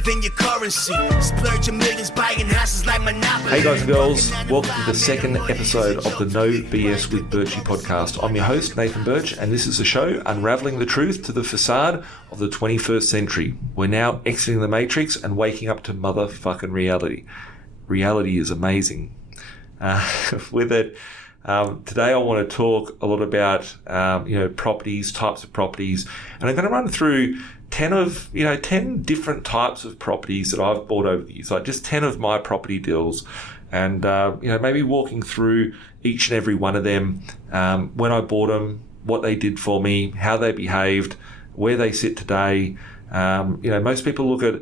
reserve in your currency. Splurging millions buying houses like Monopoly. Hey guys and girls, welcome to the second episode of the No BS with Birchy podcast. I'm your host, Nathan Birch, and this is a show unraveling the truth to the facade of the 21st century. We're now exiting the Matrix and waking up to motherfucking reality. Reality is amazing. With it, today I want to talk a lot about properties, types of properties, and I'm going to run through 10 different types of properties that I've bought over the years, like just 10 of my property deals, and maybe walking through each and every one of them, when I bought them, what they did for me, how they behaved, where they sit today. Most people look at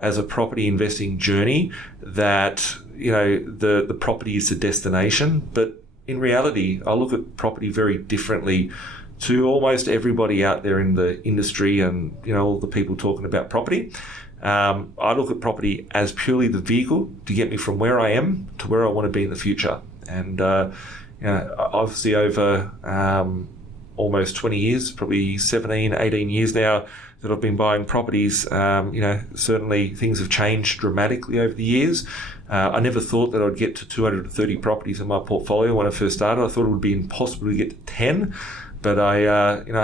as a property investing journey that the property is the destination, but in reality, I look at property very differently to almost everybody out there in the industry and all the people talking about property. I look at property as purely the vehicle to get me from where I am to where I want to be in the future. And obviously over almost 20 years, probably 17, 18 years now that I've been buying properties, certainly things have changed dramatically over the years. I never thought that I'd get to 230 properties in my portfolio when I first started. I thought it would be impossible to get to 10. But I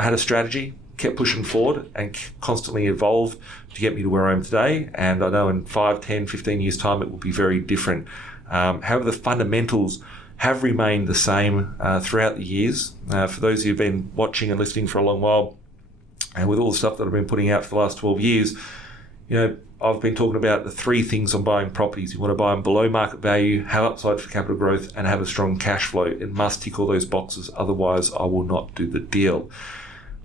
had a strategy, kept pushing forward and constantly evolved to get me to where I am today. And I know in 5, 10, 15 years' time, it will be very different. However, the fundamentals have remained the same throughout the years. For those who've been watching and listening for a long while, and with all the stuff that I've been putting out for the last 12 years, I've been talking about the 3 things on buying properties. You want to buy them below market value, have upside for capital growth, and have a strong cash flow. It must tick all those boxes, otherwise I will not do the deal.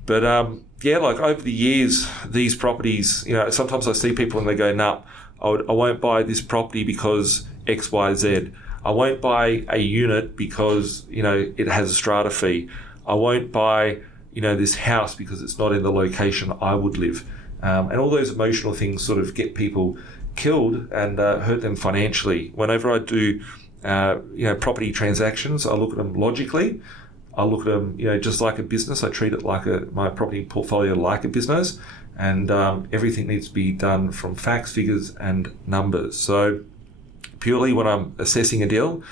But over the years, these properties, sometimes I see people and they go, nah, I won't buy this property because X, Y, Z. I won't buy a unit because, it has a strata fee. I won't buy, this house because it's not in the location I would live. And all those emotional things sort of get people killed and hurt them financially. Whenever I do, property transactions, I look at them logically. I look at them, just like a business. I treat it like my property portfolio like a business, and everything needs to be done from facts, figures, and numbers. So purely when I'm assessing a deal,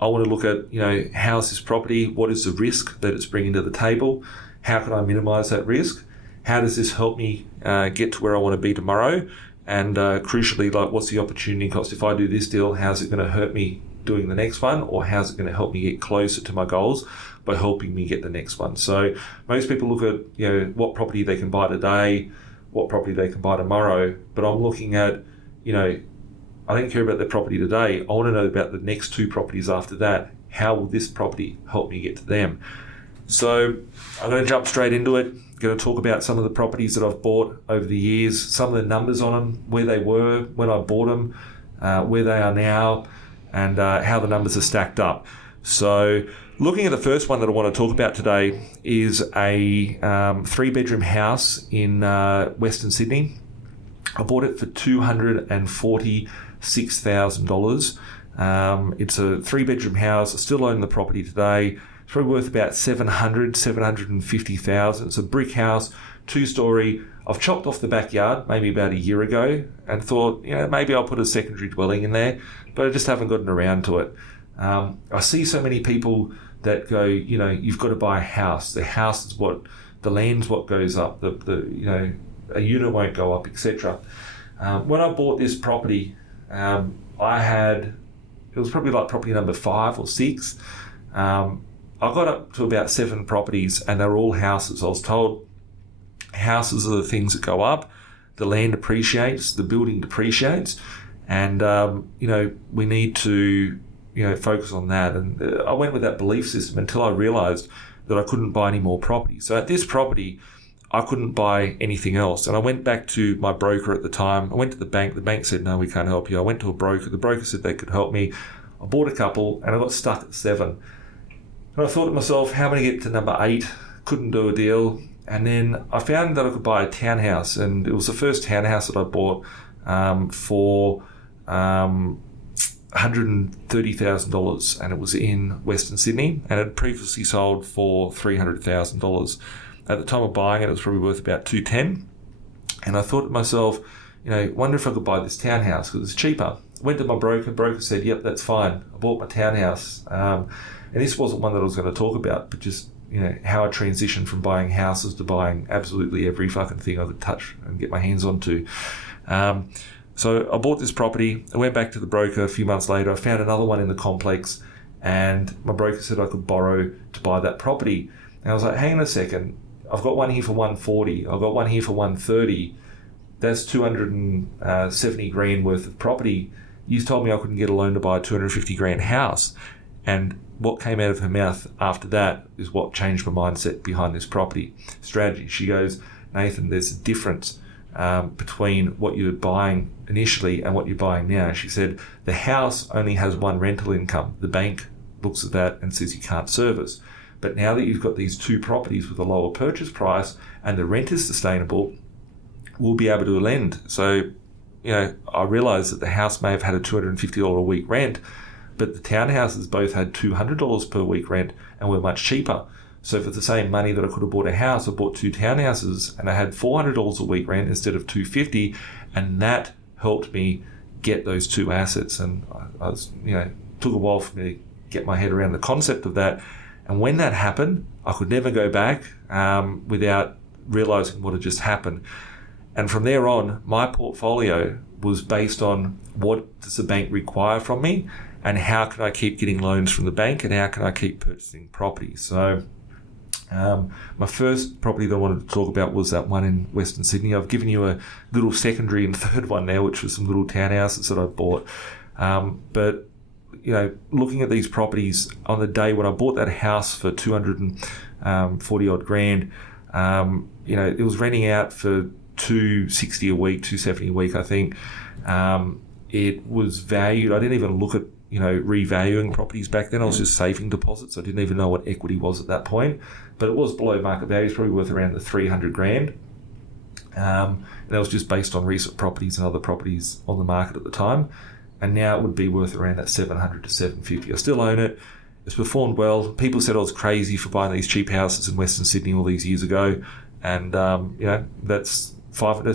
I want to look at, how's this property? What is the risk that it's bringing to the table? How can I minimize that risk? How does this help me get to where I want to be tomorrow? And crucially, what's the opportunity cost? If I do this deal, how's it going to hurt me doing the next one? Or how's it going to help me get closer to my goals by helping me get the next one? So most people look at, what property they can buy today, what property they can buy tomorrow. But I'm looking at, I don't care about the property today. I want to know about the next 2 properties after that. How will this property help me get to them? So I'm going to jump straight into it. Going to talk about some of the properties that I've bought over the years, some of the numbers on them, where they were when I bought them, where they are now, and how the numbers are stacked up. So looking at the first one that I want to talk about today is a 3-bedroom house in Western Sydney. I bought it for $246,000. It's a 3-bedroom house. I still own the property today. It's probably worth about $750,000. It's a brick house, 2-story. I've chopped off the backyard maybe about a year ago and thought, maybe I'll put a secondary dwelling in there, but I just haven't gotten around to it. I see so many people that go, you've got to buy a house. The house is the land's what goes up. A unit won't go up, etc. When I bought this property, it was probably like property number 5 or 6. I got up to about 7 properties and they're all houses. I was told houses are the things that go up, the land appreciates, the building depreciates, and we need to focus on that. And I went with that belief system until I realized that I couldn't buy any more property. So at this property, I couldn't buy anything else. And I went back to my broker at the time. I went to the bank. The bank said, no, we can't help you. I went to a broker. The broker said they could help me. I bought a couple and I got stuck at 7. And I thought to myself, how am I going to get to number 8? Couldn't do a deal. And then I found that I could buy a townhouse, and it was the first townhouse that I bought for $130,000, and it was in Western Sydney, and it had previously sold for $300,000. At the time of buying it, it was probably worth about $210,000. And I thought to myself, wonder if I could buy this townhouse because it's cheaper. Went to my broker said, yep, that's fine. I bought my townhouse. And this wasn't one that I was going to talk about, but just, how I transitioned from buying houses to buying absolutely every fucking thing I could touch and get my hands onto. So I bought this property. I went back to the broker a few months later. I found another one in the complex, and my broker said I could borrow to buy that property. And I was like, hang on a second. I've got one here for 140. I've got one here for 130. That's 270 grand worth of property. You told me I couldn't get a loan to buy a 250 grand house. And what came out of her mouth after that is what changed my mindset behind this property strategy. She goes, Nathan, there's a difference between what you're buying initially and what you're buying now. She said, the house only has one rental income. The bank looks at that and says you can't service. But now that you've got these two properties with a lower purchase price and the rent is sustainable, we'll be able to lend. So, I realised that the house may have had a $250 a week rent, but the townhouses both had $200 per week rent and were much cheaper. So for the same money that I could have bought a house, I bought two townhouses and I had $400 a week rent instead of $250, and that helped me get those two assets. And I was, took a while for me to get my head around the concept of that. And when that happened, I could never go back without realising what had just happened. And from there on, my portfolio was based on what does the bank require from me and how can I keep getting loans from the bank and how can I keep purchasing property. So my first property that I wanted to talk about was that one in Western Sydney. I've given you a little secondary and third one there, which was some little townhouses that I bought. But looking at these properties on the day when I bought that house for 240 odd grand, it was renting out for $260 a week, $270 a week, I think. It was valued. I didn't even look at, revaluing properties back then. I was just saving deposits. I didn't even know what equity was at that point, but it was below market value. It's probably worth around the 300 grand. And that was just based on recent properties and other properties on the market at the time. And now it would be worth around that 700 to 750. I still own it. It's performed well. People said I was crazy for buying these cheap houses in Western Sydney all these years ago. And, that's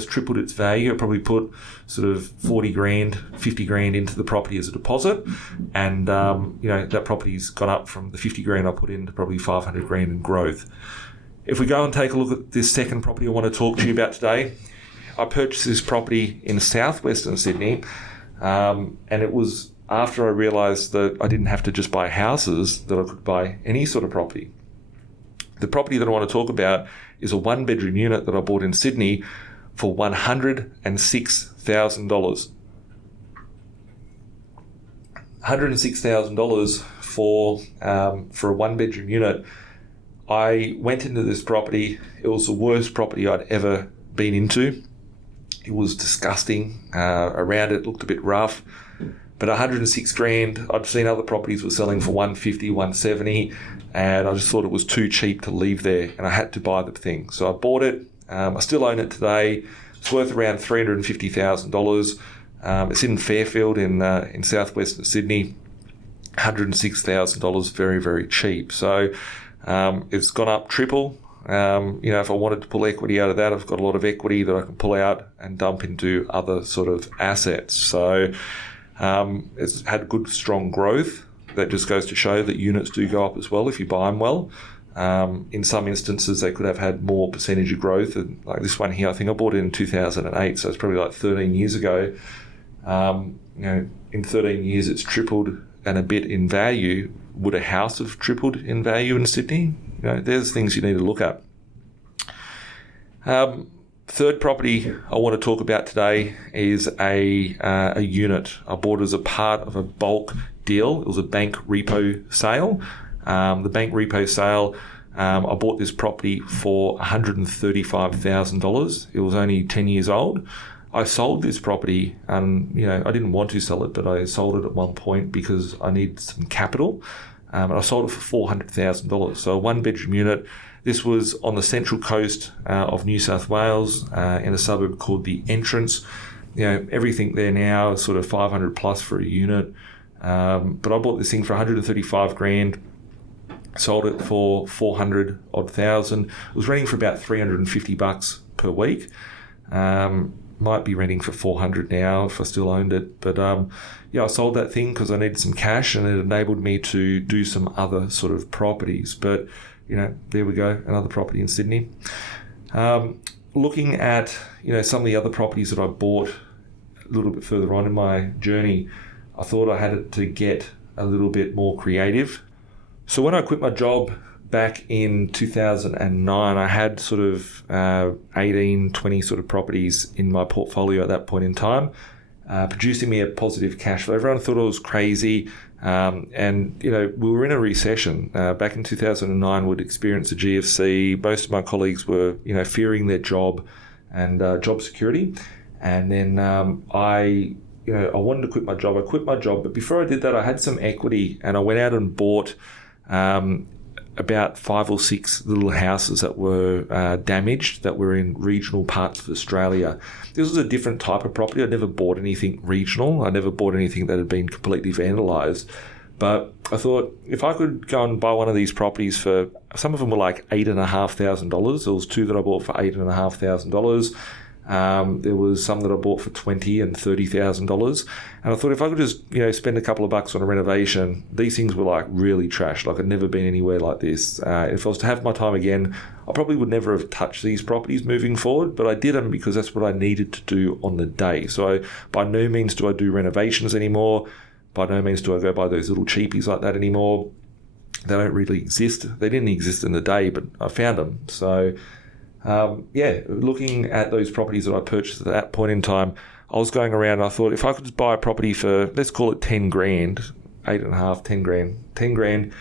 tripled its value. I probably put sort of 40 grand, 50 grand into the property as a deposit. And, that property's gone up from the 50 grand I put in to probably 500 grand in growth. If we go and take a look at this second property I want to talk to you about today, I purchased this property in Southwestern Sydney. And it was after I realised that I didn't have to just buy houses, that I could buy any sort of property. The property that I want to talk about is a one-bedroom unit that I bought in Sydney for $106,000. $106,000 for a one-bedroom unit. I went into this property. It was the worst property I'd ever been into. It was disgusting. Around it looked a bit rough. But 106 grand, I'd seen other properties were selling for 150, 170, and I just thought it was too cheap to leave there, and I had to buy the thing. So I bought it. I still own it today. It's worth around $350,000. It's in Fairfield in southwestern Sydney. $106,000, very, very cheap. So it's gone up triple. If I wanted to pull equity out of that, I've got a lot of equity that I can pull out and dump into other sort of assets. So it's had good, strong growth. That just goes to show that units do go up as well if you buy them well. In some instances, they could have had more percentage of growth. And like this one here, I think I bought it in 2008, so it's probably like 13 years ago. In 13 years, it's tripled and a bit in value. Would a house have tripled in value in Sydney? There's things you need to look at. Third property I want to talk about today is a unit I bought as a part of a bulk deal. It was a bank repo sale. The bank repo sale, I bought this property for $135,000. It was only 10 years old. I sold this property and, I didn't want to sell it, but I sold it at one point because I needed some capital. And I sold it for $400,000. So a one-bedroom unit. This was on the central coast of New South Wales in a suburb called The Entrance. Everything there now is sort of 500 plus for a unit. But I bought this thing for 135 grand. Sold it for 400 odd thousand. It was renting for about $350 per week. might be renting for $400 now if I still owned it. But I sold that thing because I needed some cash, and it enabled me to do some other sort of properties. But, there we go, another property in Sydney. Looking at, some of the other properties that I bought a little bit further on in my journey, I thought I had to get a little bit more creative. So when I quit my job back in 2009, I had sort of 18, 20 sort of properties in my portfolio at that point in time, producing me a positive cash flow. Everyone thought I was crazy. And we were in a recession. Back in 2009, we'd experienced a GFC. Most of my colleagues were, fearing their job and job security. And then I wanted to quit my job. I quit my job. But before I did that, I had some equity, and I went out and bought about 5 or 6 little houses that were damaged, that were in regional parts of Australia. This was a different type of property. I never bought anything regional. I never bought anything that had been completely vandalised. But I thought, if I could go and buy one of these properties for, some of them were like $8,500. There was 2 that I bought for $8,500. There was some that I bought for $20,000 and $30,000, and I thought if I could just spend a couple of bucks on a renovation, these things were like really trash. Like, I'd never been anywhere like this. If I was to have my time again, I probably would never have touched these properties moving forward, but I did them because that's what I needed to do on the day. So by no means do I do renovations anymore. By no means do I go buy those little cheapies like that anymore. They don't really exist. They didn't exist in the day, but I found them. So looking at those properties that I purchased at that point in time, I was going around and I thought, if I could just buy a property for, let's call it 10 grand, 8.5, 10 grand, 10 grand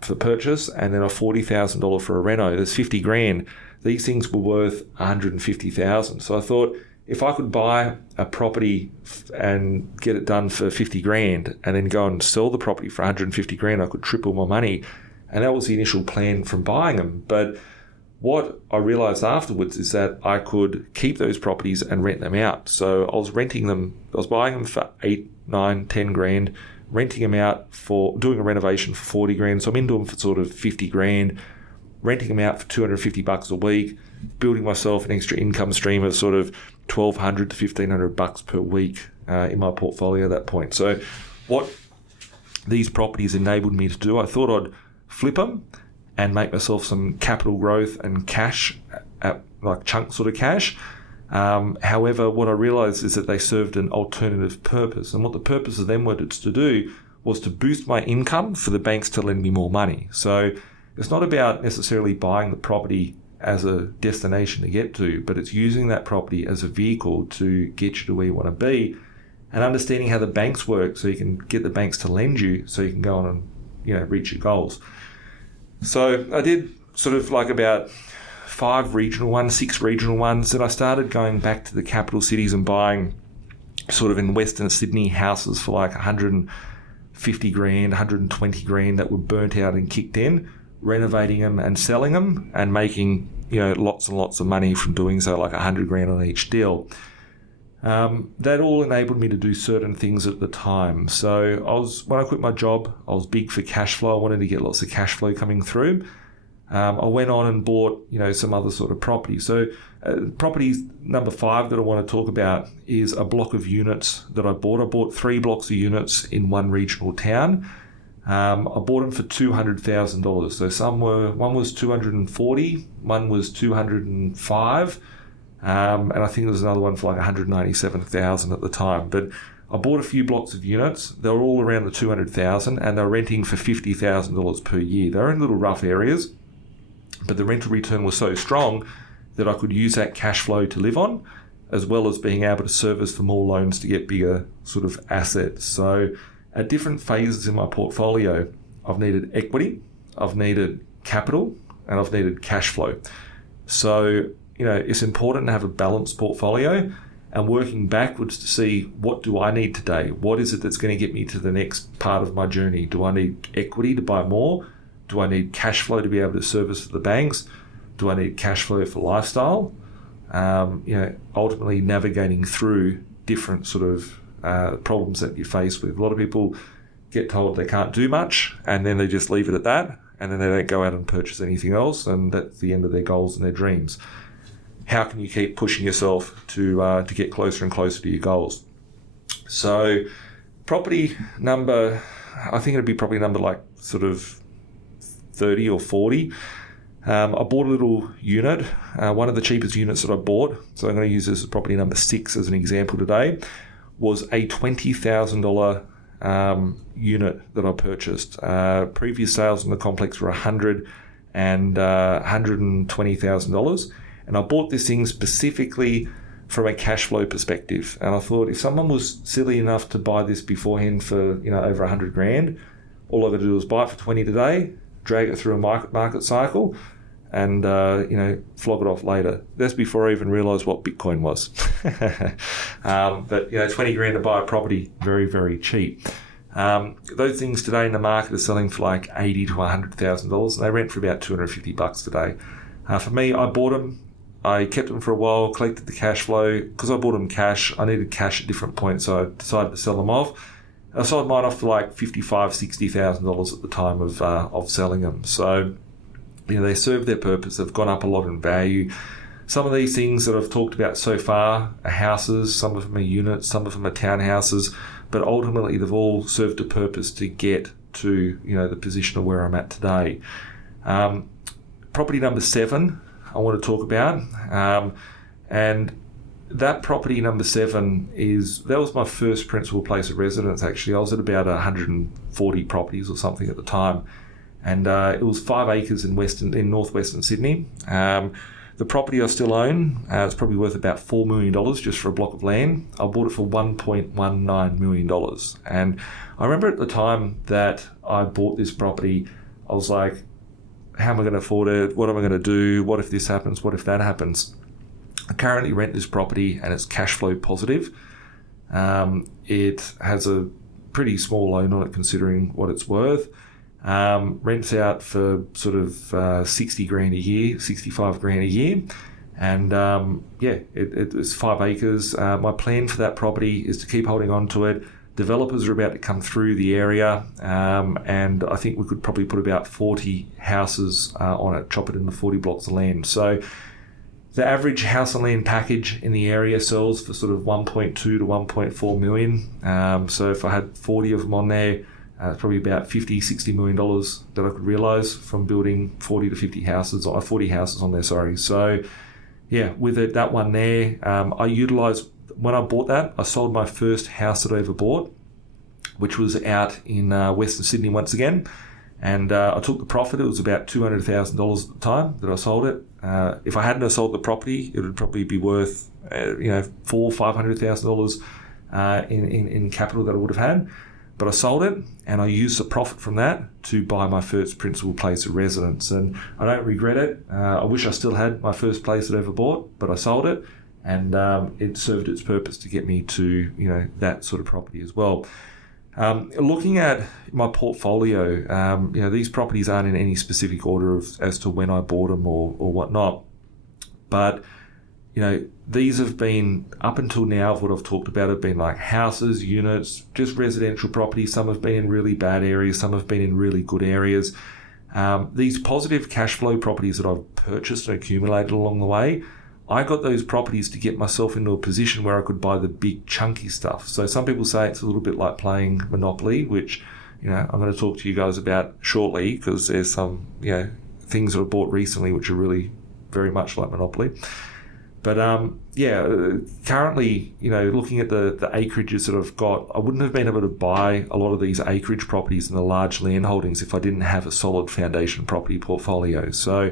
for purchase, and then a $40,000 for a reno, there's 50 grand. These things were worth 150,000. So I thought, if I could buy a property and get it done for 50 grand and then go and sell the property for 150 grand, I could triple my money. And that was the initial plan from buying them. But what I realised afterwards is that I could keep those properties and rent them out. So I was renting them, I was buying them for 8, 9, 10 grand, renting them out for doing a renovation for 40 grand. So I'm into them for sort of 50 grand, renting them out for 250 bucks a week, building myself an extra income stream of sort of 1,200 to 1,500 bucks per week in my portfolio at that point. So what these properties enabled me to do, I thought I'd flip them and make myself some capital growth and cash, at like chunk sort of cash. However, what I realised is that they served an alternative purpose. And what the purpose of them was to do was to boost my income for the banks to lend me more money. So it's not about necessarily buying the property as a destination to get to, but it's using that property as a vehicle to get you to where you want to be, and understanding how the banks work so you can get the banks to lend you so you can go on and reach your goals. So I did sort of like about 6 regional ones. Then I started going back to the capital cities and buying sort of in Western Sydney houses for like 150 grand, 120 grand that were burnt out and kicked in, renovating them and selling them and making lots and lots of money from doing so, like 100 grand on each deal. That all enabled me to do certain things at the time. So when I quit my job, I was big for cash flow. I wanted to get lots of cash flow coming through. I went on and bought, some other sort of property. So property number 5 that I want to talk about is a block of units that I bought. I bought 3 blocks of units in one regional town. I bought them for $200,000. So one was 240, one was 205. And I think there was another one for like 197,000 at the time. But I bought a few blocks of units. They were all around the 200,000, and they were renting for $50,000 per year. They were in little rough areas, but the rental return was so strong that I could use that cash flow to live on, as well as being able to service for more loans to get bigger sort of assets. So at different phases in my portfolio, I've needed equity, I've needed capital, and I've needed cash flow. So it's important to have a balanced portfolio and working backwards to see, what do I need today? What is it that's going to get me to the next part of my journey? Do I need equity to buy more? Do I need cash flow to be able to service the banks? Do I need cash flow for lifestyle? Ultimately navigating through different sort of problems that you face with. A lot of people get told they can't do much and then they just leave it at that, and then they don't go out and purchase anything else, and that's the end of their goals and their dreams. how can you keep pushing yourself to get closer and closer to your goals? So property number, I think it'd be property number like sort of 30 or 40. I bought a little unit, one of the cheapest units that I bought, so I'm going to use this as property number 6 as an example today, was a $20,000 unit that I purchased. Previous sales in the complex were $100,000 and $120,000, and I bought this thing specifically from a cash flow perspective. And I thought if someone was silly enough to buy this beforehand for over $100,000, all I got to do was buy it for 20 today, drag it through a market cycle, and flog it off later. That's before I even realised what Bitcoin was. But $20,000 to buy a property, very, very cheap. Those things today in the market are selling for like $80,000 to $100,000, and they rent for about $250 today. For me, I bought them. I kept them for a while, collected the cash flow. Because I bought them cash, I needed cash at different points, so I decided to sell them off. I sold mine off for like $55,000, $60,000 at the time of selling them. So, they serve their purpose. They've gone up a lot in value. Some of these things that I've talked about so far are houses. Some of them are units. Some of them are townhouses. But ultimately, they've all served a purpose to get to the position of where I'm at today. Property number 7. I want to talk about, and that property number 7 that was my first principal place of residence. Actually, I was at about 140 properties or something at the time, and it was 5 acres in northwestern Sydney. The property I still own, it's probably worth about $4 million just for a block of land. I bought it for $1.19 million, and I remember at the time that I bought this property, I was like, how am I going to afford it? What am I going to do? What if this happens? What if that happens? I currently rent this property and it's cash flow positive. It has a pretty small loan on it considering what it's worth. Rents out for sort of $60,000 a year, $65,000 a year. And it's 5 acres. My plan for that property is to keep holding on to it. Developers are about to come through the area, and I think we could probably put about 40 houses on it, chop it into 40 blocks of land. So the average house and land package in the area sells for sort of 1.2 to 1.4 million. So if I had 40 of them on there, it's probably about $50-60 million that I could realise from building 40 to 50 houses, or 40 houses on there, sorry. So yeah, with that one there, I utilised. When I bought that, I sold my first house that I ever bought, which was out in Western Sydney once again. And I took the profit. It was about $200,000 at the time that I sold it. If I hadn't have sold the property, it would probably be worth $400,000-500,000 in capital that I would have had. But I sold it, and I used the profit from that to buy my first principal place of residence. And I don't regret it. I wish I still had my first place that I ever bought, but I sold it. And it served its purpose to get me to that sort of property as well. Looking at my portfolio, these properties aren't in any specific order as to when I bought them or whatnot, but these have been, up until now, what I've talked about have been like houses, units, just residential properties. Some have been in really bad areas, some have been in really good areas. These positive cash flow properties that I've purchased and accumulated along the way, I got those properties to get myself into a position where I could buy the big chunky stuff. So some people say it's a little bit like playing Monopoly, which I'm going to talk to you guys about shortly, because there's some things that I bought recently which are really very much like Monopoly. But currently, looking at the acreages that I've got, I wouldn't have been able to buy a lot of these acreage properties and the large land holdings if I didn't have a solid foundation property portfolio. So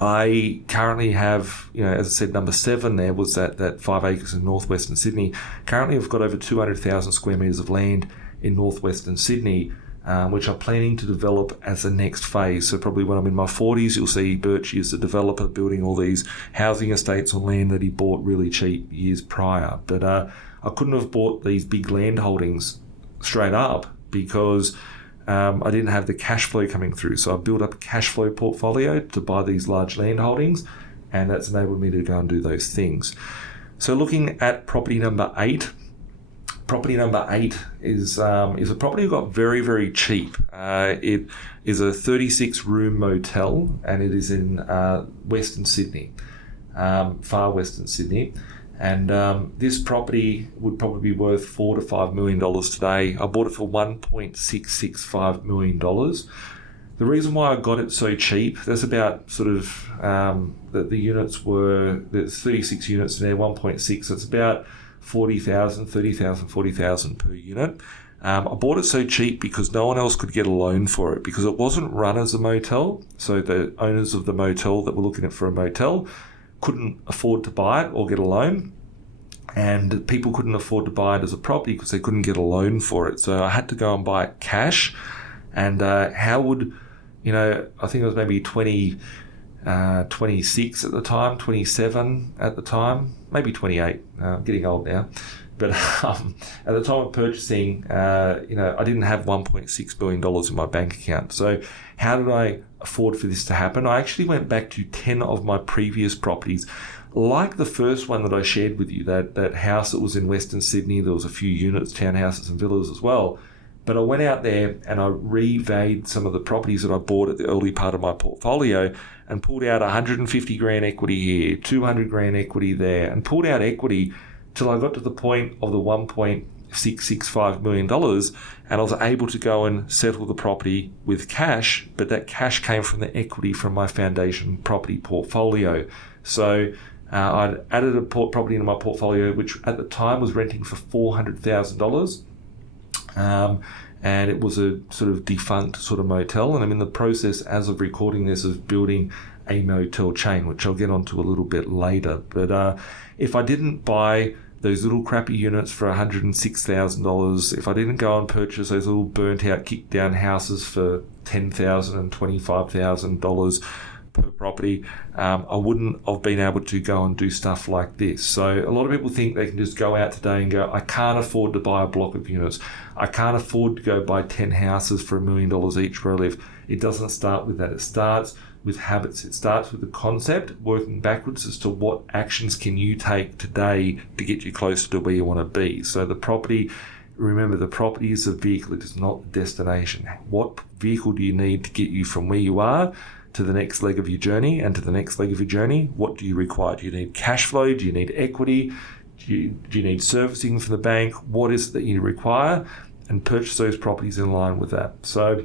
I currently have, as I said, number 7 there was that 5 acres in northwestern Sydney. Currently, I've got over 200,000 square metres of land in northwestern Sydney, which I'm planning to develop as the next phase. So probably when I'm in my 40s, you'll see Birchy as the developer building all these housing estates on land that he bought really cheap years prior. But I couldn't have bought these big land holdings straight up because I didn't have the cash flow coming through. So I built up a cash flow portfolio to buy these large land holdings, and that's enabled me to go and do those things. So looking at property number 8, Property number 8 is a property I got very, very cheap. It is a 36-room motel, and it is in Western Sydney. far western Sydney. And this property would probably be worth $4 to $5 million today. I bought it for $1.665 million. The reason why I got it so cheap, there's about sort of, the units were, there's 36 units in there, 1.6, so it's about 40,000, 30,000, 40,000 per unit. I bought it so cheap because no one else could get a loan for it, because it wasn't run as a motel. So the owners of the motel that were looking at for a motel couldn't afford to buy it or get a loan, and people couldn't afford to buy it as a property because they couldn't get a loan for it. So I had to go and buy it cash. And how would, I think it was maybe 26 at the time, 27 at the time, maybe 28. I'm getting old now. But at the time of purchasing, I didn't have $1.6 billion in my bank account. So how did I afford for this to happen? I actually went back to 10 of my previous properties. Like the first one that I shared with you, that house that was in Western Sydney, there was a few units, townhouses and villas as well. But I went out there and I revalued some of the properties that I bought at the early part of my portfolio and pulled out 150 grand equity here, 200 grand equity there, and pulled out equity till I got to the point of the $1.665 million, and I was able to go and settle the property with cash, but that cash came from the equity from my foundation property portfolio. So I'd added a property into my portfolio, which at the time was renting for $400,000. And it was a sort of defunct sort of motel, and I'm in the process, as of recording this, of building a motel chain, which I'll get onto a little bit later. But if I didn't buy those little crappy units for $106,000, if I didn't go and purchase those little burnt out, kicked down houses for $10,000 and $25,000 per property, I wouldn't have been able to go and do stuff like this. So a lot of people think they can just go out today and go, I can't afford to buy a block of units. I can't afford to go buy 10 houses for $1 million each where I live. It doesn't start with that. It starts with habits. It starts with the concept, working backwards as to what actions can you take today to get you closer to where you want to be. So the property, remember, the property is the vehicle. It is not the destination. What vehicle do you need to get you from where you are to the next leg of your journey, and to the next leg of your journey? What do you require? Do you need cash flow? Do you need equity? Do you need servicing from the bank? What is it that you require? And purchase those properties in line with that. So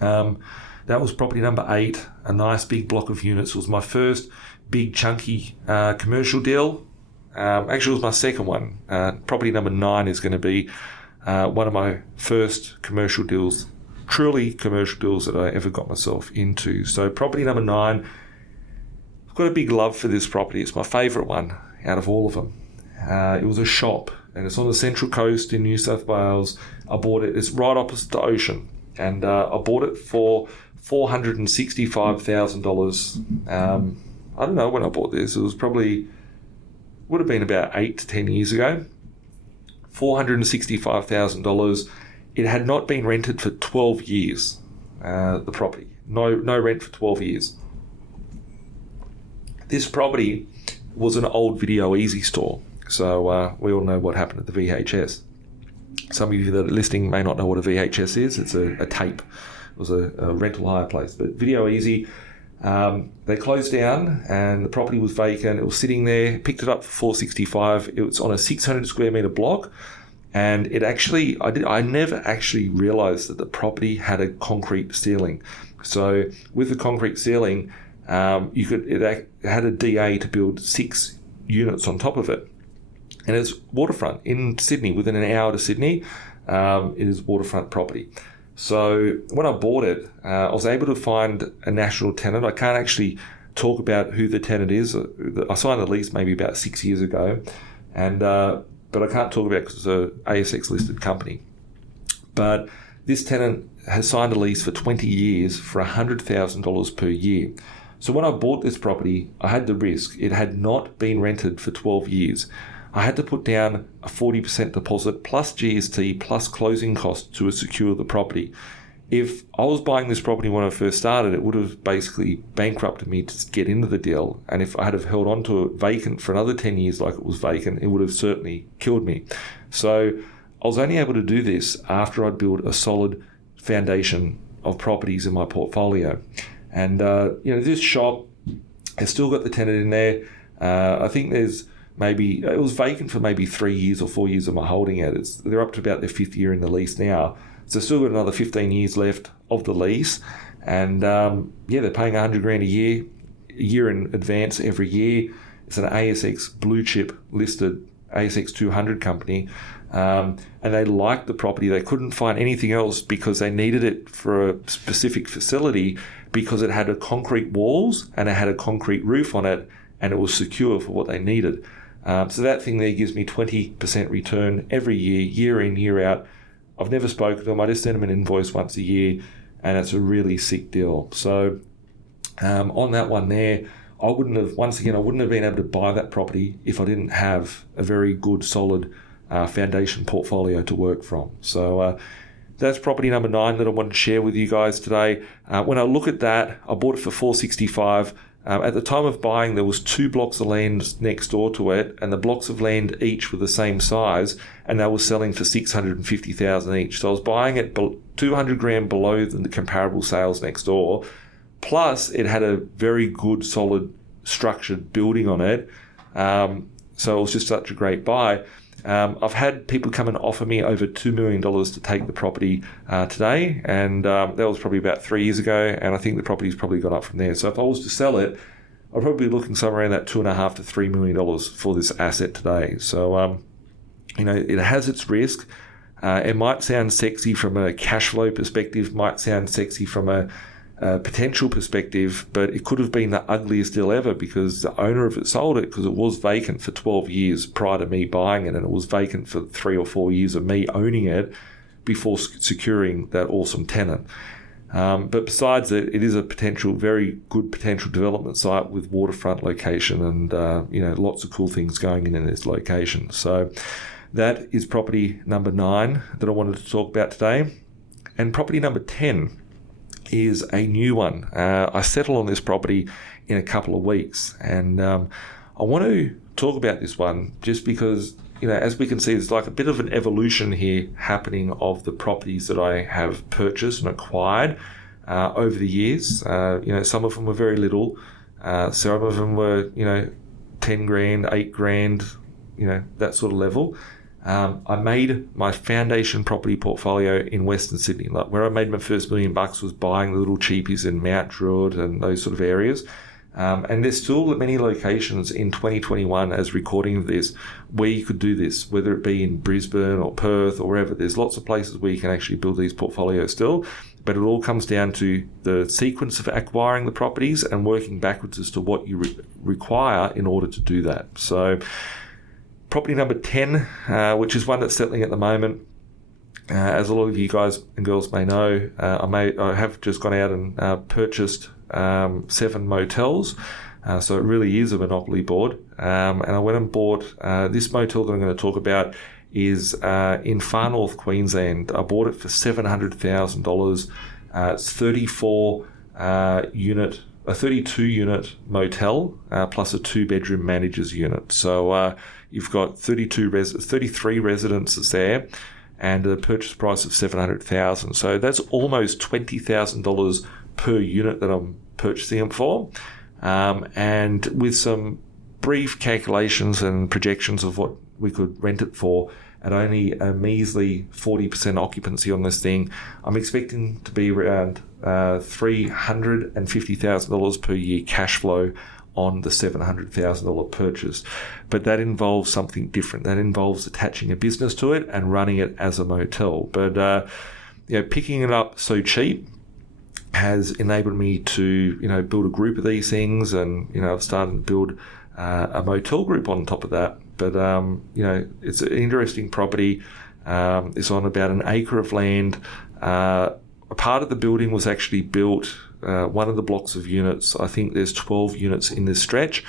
that was property number 8, a nice big block of units. It was my first big chunky commercial deal. Actually, it was my second one. Property number 9 is going to be one of my first commercial deals, truly commercial deals that I ever got myself into. So property number 9, I've got a big love for this property. It's my favourite one out of all of them. It was a shop, and it's on the Central Coast in New South Wales. I bought it. It's right opposite the ocean, and I bought it for $465,000. I don't know when I bought this. It was probably, would have been about 8 to 10 years ago. $465,000. It had not been rented for 12 years, the property. No rent for 12 years. This property was an old Video Easy store. So we all know what happened at the VHS. Some of you that are listening may not know what a VHS is. It's a tape. It was a rental hire place. But Video Easy, they closed down and the property was vacant. It was sitting there, picked it up for $465. It was on a 600 square metre block. And it actually, I never actually realised that the property had a concrete ceiling. So with the concrete ceiling, it had a DA to build 6 units on top of it. And it's waterfront in Sydney, within an hour to Sydney. It is waterfront property. So when I bought it, I was able to find a national tenant. I can't actually talk about who the tenant is. I signed the lease maybe about 6 years ago, but I can't talk about it because it's an ASX listed company. But this tenant has signed a lease for 20 years for $100,000 per year. So when I bought this property, I had the risk. It had not been rented for 12 years. I had to put down a 40% deposit plus GST plus closing costs to secure the property. If I was buying this property when I first started, it would have basically bankrupted me to get into the deal. And if I had have held on to it vacant for another 10 years like it was vacant, it would have certainly killed me. So I was only able to do this after I'd built a solid foundation of properties in my portfolio. And, this shop, It's still got the tenant in there. I think it was vacant for maybe 3 years or 4 years of my holding it. They're up to about their 5th year in the lease now. So still got another 15 years left of the lease. And they're paying $100,000 a year in advance every year. It's an ASX blue chip listed ASX 200 company. And they liked the property. They couldn't find anything else because they needed it for a specific facility because it had a concrete walls and it had a concrete roof on it and it was secure for what they needed. So that thing there gives me 20% return every year, year in, year out. I've never spoken to them. I just send them an invoice once a year and it's a really sick deal. So on that one there, I wouldn't have been able to buy that property if I didn't have a very good, solid foundation portfolio to work from. So that's property number 9 that I wanted to share with you guys today. When I look at that, I bought it for $465. At the time of buying, there was 2 blocks of land next door to it, and the blocks of land each were the same size, and they were selling for $650,000 each. So I was buying it $200,000 below the comparable sales next door. Plus, it had a very good, solid, structured building on it. So it was just such a great buy. I've had people come and offer me over $2 million to take the property today, and that was probably about 3 years ago, and I think the property's probably gone up from there. So if I was to sell it, I'd probably be looking somewhere around that $2.5 to $3 million for this asset today. So, it has its risk. It might sound sexy from a cash flow perspective, might sound sexy from a potential perspective, but it could have been the ugliest deal ever because the owner of it sold it because it was vacant for 12 years prior to me buying it, and it was vacant for 3 or 4 years of me owning it before securing that awesome tenant. But besides it, it is a very good potential development site with waterfront location and lots of cool things going in this location. So that is property number 9 that I wanted to talk about today. And property number 10 is a new one. I settle on this property in a couple of weeks, and I want to talk about this one just because, as we can see, there's like a bit of an evolution here happening of the properties that I have purchased and acquired over the years. Some of them were very little. Some of them were, $10,000, $8,000, that sort of level. I made my foundation property portfolio in Western Sydney. Like where I made my first $1 million was buying the little cheapies in Mount Druitt and those sort of areas. And there's still many locations in 2021 as recording of this where you could do this, whether it be in Brisbane or Perth or wherever. There's lots of places where you can actually build these portfolios still, but it all comes down to the sequence of acquiring the properties and working backwards as to what you require in order to do that. So property number 10, which is one that's settling at the moment. As a lot of you guys and girls may know, I have just gone out and purchased 7 motels. So it really is a monopoly board. And I went and bought this motel that I'm going to talk about is in far north Queensland. I bought it for $700,000. It's 32 unit motel plus a 2-bedroom manager's unit. So you've got 33 residences there, and a purchase price of $700,000. So that's almost $20,000 per unit that I'm purchasing them for. And with some brief calculations and projections of what we could rent it for at only a measly 40% occupancy on this thing, I'm expecting to be around $350,000 per year cash flow on the $700,000 purchase. But that involves something different. That involves attaching a business to it and running it as a motel. But picking it up so cheap has enabled me to build a group of these things, and I've started to build a motel group on top of that. But it's an interesting property. It's on about an acre of land. A part of the building was actually built. One of the blocks of units, I think there's 12 units in this stretch,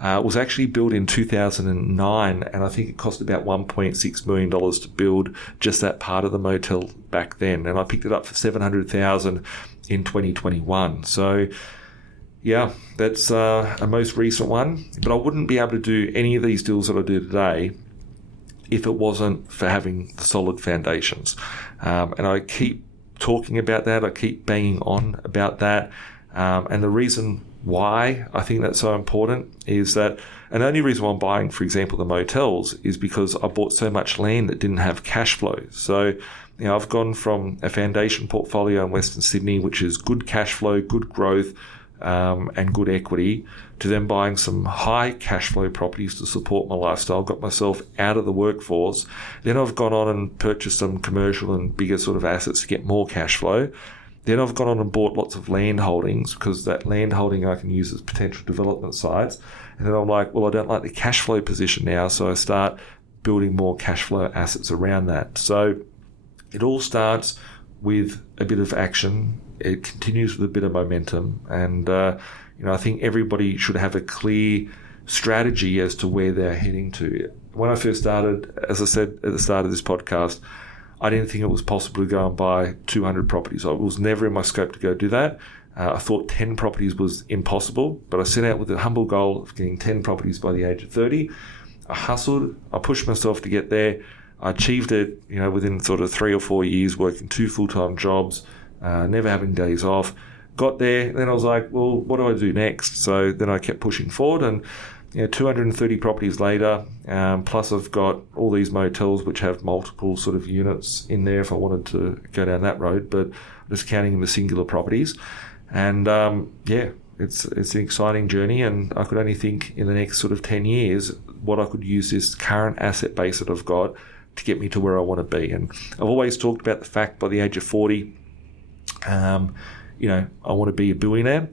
was actually built in 2009, and I think it cost about $1.6 million to build just that part of the motel back then. And I picked it up for $700,000 in 2021. So yeah, that's a most recent one. But I wouldn't be able to do any of these deals that I do today if it wasn't for having the solid foundations. And I keep talking about that. I keep banging on about that. And the reason why I think that's so important is that, and the only reason why I'm buying, for example, the motels is because I bought so much land that didn't have cash flow. So, I've gone from a foundation portfolio in Western Sydney, which is good cash flow, good growth, and good equity, to then buying some high cash flow properties to support my lifestyle, got myself out of the workforce. Then I've gone on and purchased some commercial and bigger sort of assets to get more cash flow. Then I've gone on and bought lots of land holdings because that land holding I can use as potential development sites. And then I'm like, well, I don't like the cash flow position now, so I start building more cash flow assets around that. So it all starts with a bit of action. It continues with a bit of momentum. And, I think everybody should have a clear strategy as to where they're heading to. When I first started, as I said at the start of this podcast, I didn't think it was possible to go and buy 200 properties. It was never in my scope to go do that. I thought 10 properties was impossible, but I set out with the humble goal of getting 10 properties by the age of 30. I hustled. I pushed myself to get there. I achieved it, within sort of 3 or 4 years, working 2 full-time jobs, never having days off. Got there, and then I was like, well, what do I do next? So then I kept pushing forward, and 230 properties later, plus I've got all these motels which have multiple sort of units in there if I wanted to go down that road, but I'm just counting them as singular properties. And it's an exciting journey, and I could only think in the next sort of 10 years what I could use this current asset base that I've got to get me to where I want to be. And I've always talked about the fact by the age of 40, I want to be a billionaire.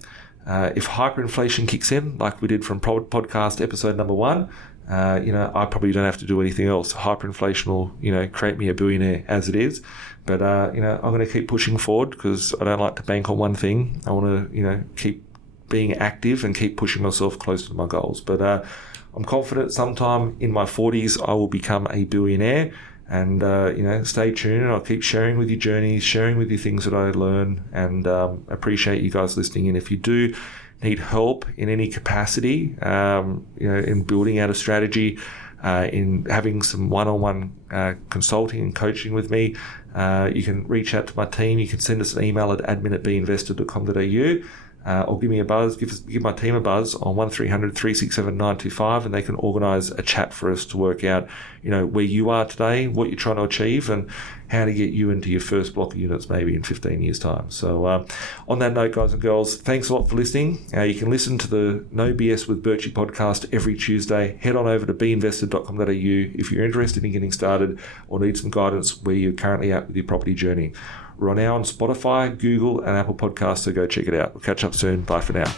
If hyperinflation kicks in, like we did from podcast episode number 1, I probably don't have to do anything else. Hyperinflation will, create me a billionaire as it is. But, I'm going to keep pushing forward because I don't like to bank on one thing. I want to, keep being active and keep pushing myself closer to my goals. But I'm confident sometime in my 40s I will become a billionaire. And, stay tuned, and I'll keep sharing with you journeys, sharing with you things that I learn, and appreciate you guys listening. And if you do need help in any capacity, in building out a strategy, in having some one-on-one consulting and coaching with me, you can reach out to my team. You can send us an email at admin@binvested.com.au. Or give me a buzz, give my team a buzz on 1300 367 925, and they can organise a chat for us to work out, where you are today, what you're trying to achieve, and how to get you into your first block of units maybe in 15 years' time. So on that note, guys and girls, thanks a lot for listening. You can listen to the No BS with Birchy podcast every Tuesday. Head on over to binvested.com.au if you're interested in getting started or need some guidance where you're currently at with your property journey. We're now on Spotify, Google, and Apple Podcasts, so go check it out. We'll catch up soon. Bye for now.